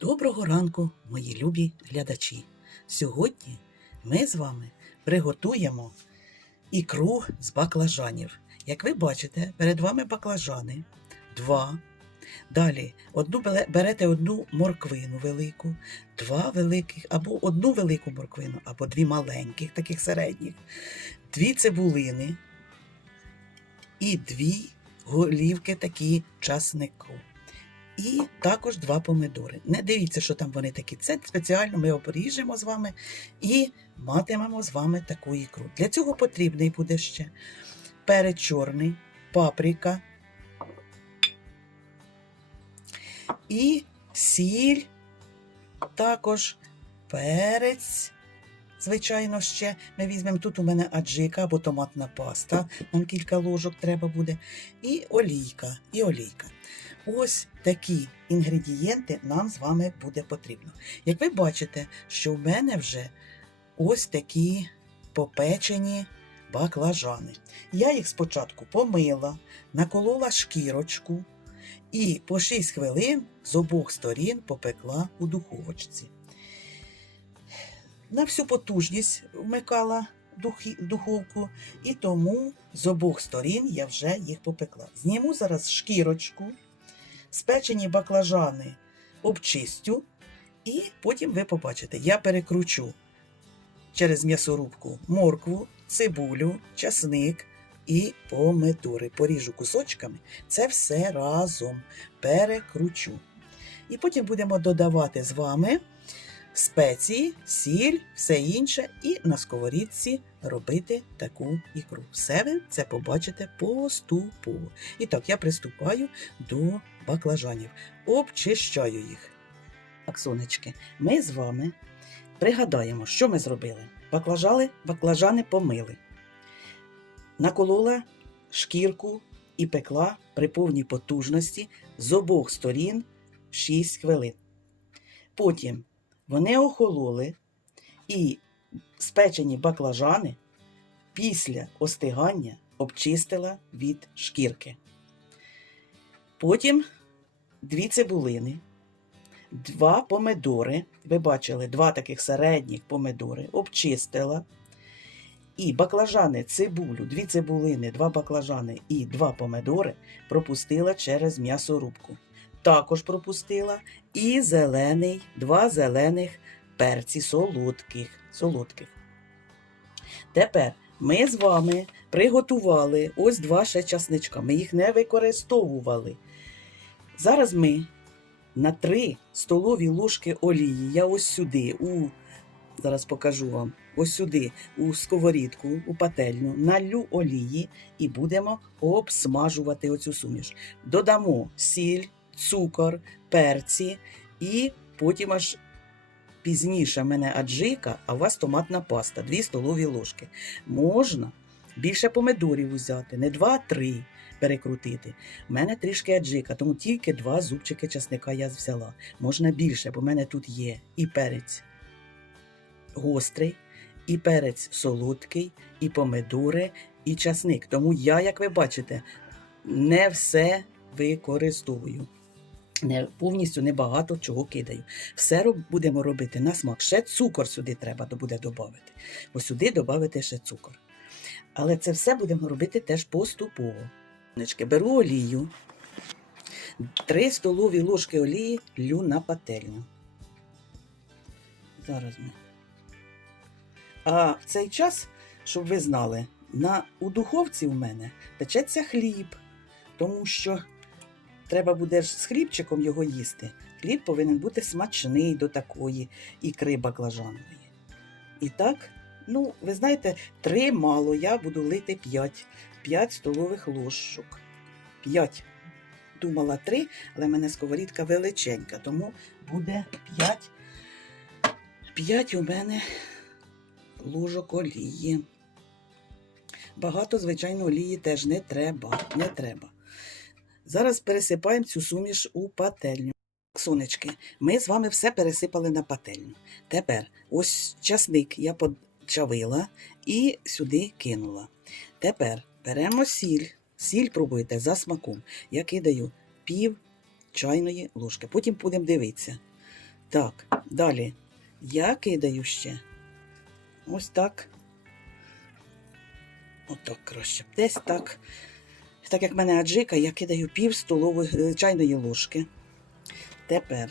Доброго ранку, мої любі глядачі. Сьогодні ми з вами приготуємо ікру з баклажанів. Як ви бачите, перед вами баклажани два. Далі одну берете одну морквину велику, два великих, або одну велику морквину, або дві маленьких, таких середніх, дві цибулини і дві голівки такі часнику. І також два помидори. Не дивіться, що там вони такі. Це спеціально ми обріжемо з вами і матимемо з вами таку ікру. Для цього потрібний буде ще перець чорний, паприка і сіль, також перець. Звичайно, ще ми візьмемо тут у мене аджика або томатна паста, нам кілька ложок треба буде, і олійка, і олійка. Ось такі інгредієнти нам з вами буде потрібно. Як ви бачите, що в мене вже ось такі попечені баклажани. Я їх спочатку помила, наколола шкірочку і по 6 хвилин з обох сторін попекла у духовочці. На всю потужність вмикала духовку, і тому з обох сторін я вже їх попекла. Зніму зараз шкірочку, спечені баклажани обчистю, і потім ви побачите, я перекручу через м'ясорубку моркву, цибулю, часник і помидори. Поріжу кусочками. Це все разом перекручу. І потім будемо додавати з вами спеції, сіль, все інше, і на сковорідці робити таку ікру. Все ви це побачите поступово. І так, я приступаю до баклажанів, обчищаю їх. Так, сонечки, ми з вами пригадаємо, що ми зробили. Баклажани, баклажани помили, наколола шкірку і пекла при повній потужності з обох сторін 6 хвилин. Потім вони охололи і спечені баклажани після остигання обчистила від шкірки. Потім дві цибулини, два помидори. Ви бачили, два таких середніх помидори обчистила. І баклажани, цибулю, дві цибулини, два баклажани і два помидори пропустила через м'ясорубку. Також пропустила і зелений, два зелених перці солодких. солодких. Тепер ми з вами приготували ось два ще часничка. Ми їх не використовували. Зараз ми на 3 столові ложки олії. Я ось сюди, у, зараз покажу вам, ось сюди, у сковорідку, у пательню, налю олії і будемо обсмажувати оцю суміш. Додамо сіль, цукор, перці і потім аж пізніше мене аджика, а у вас томатна паста, 2 столові ложки. Можна більше помидорів взяти, не 2, а 3 перекрутити. У мене трішки аджика, тому тільки два зубчики часника я взяла. Можна більше, бо в мене тут є і перець гострий, і перець солодкий, і помидори, і часник. Тому я, як ви бачите, не все використовую. Не, повністю небагато чого кидаю. Все будемо робити на смак. Ще цукор сюди треба буде додати. Бо сюди додати ще цукор. Але це все будемо робити теж поступово. Беру олію. 3 столові ложки олії лю на пательню. Зараз ми. А в цей час, щоб ви знали, на, у духовці у мене печеться хліб, тому що треба буде ж з хлібчиком його їсти. Хліб повинен бути смачний до такої ікри баклажанної. І так, ну, ви знаєте, три мало, я буду лити п'ять. П'ять столових ложок. П'ять. Думала три, але в мене сковорідка величенька, тому буде п'ять. П'ять у мене ложок олії. Багато, звичайно, олії теж не треба. Не треба. Зараз пересипаємо цю суміш у пательню. Сонечки, ми з вами все пересипали на пательню. Тепер ось часник я почавила і сюди кинула. Тепер беремо сіль. Сіль пробуйте за смаком. Я кидаю пів чайної ложки. Потім будемо дивитися. Так, далі. Я кидаю ще. Ось так. Отак краще. Десь так. Так як в мене аджика, я кидаю пів столової е, чайної ложки. Тепер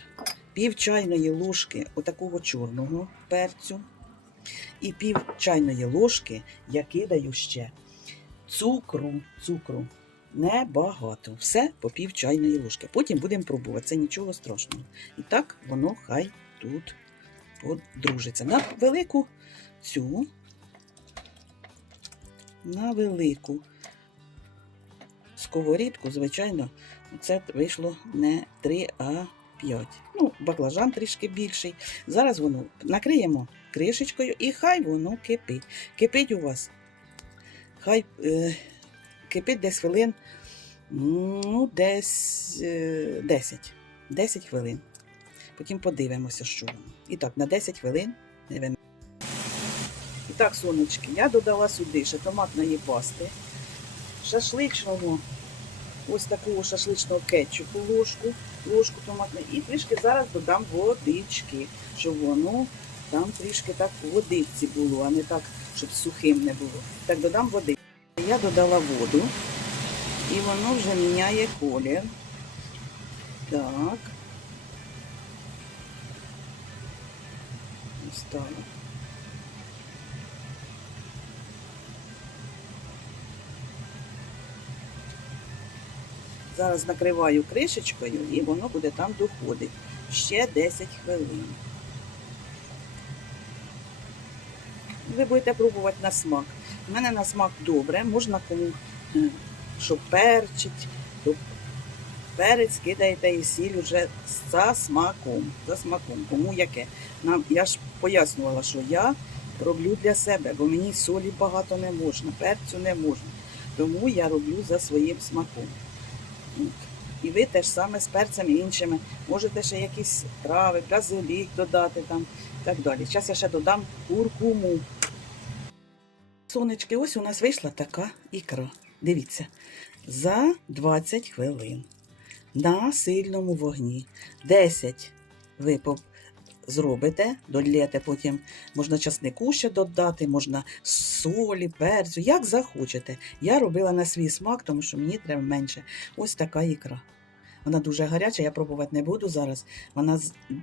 пів чайної ложки отакого чорного перцю. І пів чайної ложки я кидаю ще цукру. цукру. Небагато. Все по пів чайної ложки. Потім будемо пробувати. Це нічого страшного. І так воно хай тут подружиться. На велику цю, на велику сковорідку, звичайно, це вийшло не 3, а 5. Ну, баклажан трішки більший. Зараз воно накриємо кришечкою і хай воно кипить. Кипить у вас. Хай е, кипить десь хвилин, ну, десь е, 10. 10 хвилин. Потім подивимося, що воно. І так, на 10 хвилин не. І так, сонечки, я додала сюди ще томатної пасти, шашличного, ось такого шашличного кетчупу, ложку, ложку томатної. І трішки зараз додам водички, щоб воно там трішки так у водичці було, а не так, щоб сухим не було. Так, додам води. Я додала воду, і воно вже міняє колір. Так. Ось так. Зараз накриваю кришечкою і воно буде там доходити. Ще 10 хвилин. Ви будете пробувати на смак. У мене на смак добре, можна кому, е, що перчить, то перець кидаєте і сіль вже за смаком. За смаком, кому яке. Нам, я ж пояснювала, що я роблю для себе, бо мені солі багато не можна, перцю не можна. Тому я роблю за своїм смаком. І ви теж саме з перцями іншими. Можете ще якісь трави, базилік додати там і так далі. Зараз я ще додам куркуму. Сонечки, ось у нас вийшла така ікра. Дивіться, за 20 хвилин на сильному вогні. 10 ви зробите, долєте, потім можна часнику ще додати, можна солі, перцю, як захочете. Я робила на свій смак, тому що мені треба менше. Ось така ікра. Вона дуже гаряча, я пробувати не буду зараз. Вона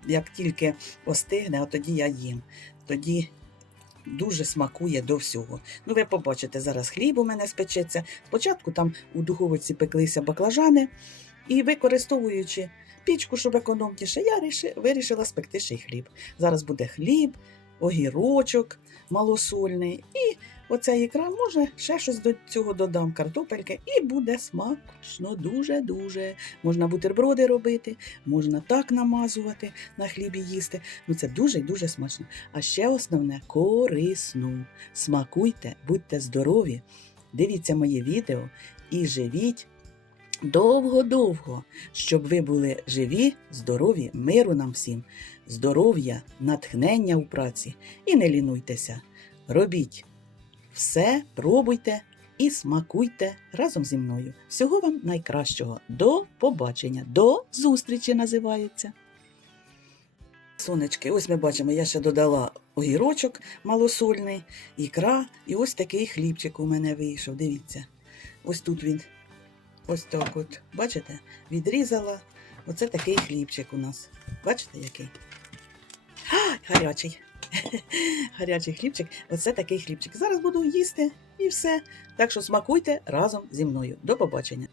як тільки остигне, от тоді я їм. Тоді дуже смакує до всього. Ну, ви побачите, зараз хліб у мене спечеться. Спочатку там у духовиці пеклися баклажани, і використовуючи пічку, щоб економніше, я вирішила спекти ще й хліб. Зараз буде хліб, огірочок малосольний, і оця ікра, може, ще щось до цього додам, картопельки, і буде смачно, дуже-дуже. Можна бутерброди робити, можна так намазувати на хлібі їсти. Ну це дуже і дуже смачно. А ще основне корисно. Смакуйте, будьте здорові, дивіться моє відео і живіть довго-довго, щоб ви були живі, здорові, миру нам всім, здоров'я, натхнення у праці і не лінуйтеся. Робіть все, пробуйте і смакуйте разом зі мною. Всього вам найкращого. До побачення, до зустрічі називається. Сонечки, ось ми бачимо, я ще додала огірочок малосольний, ікра, і ось такий хлібчик у мене вийшов. Дивіться. Ось тут він. Ось так от. Бачите? Відрізала. Оце такий хлібчик у нас. Бачите, який? А, гарячий. Гарячий хлібчик. Оце такий хлібчик. Зараз буду їсти і все. Так що смакуйте разом зі мною. До побачення.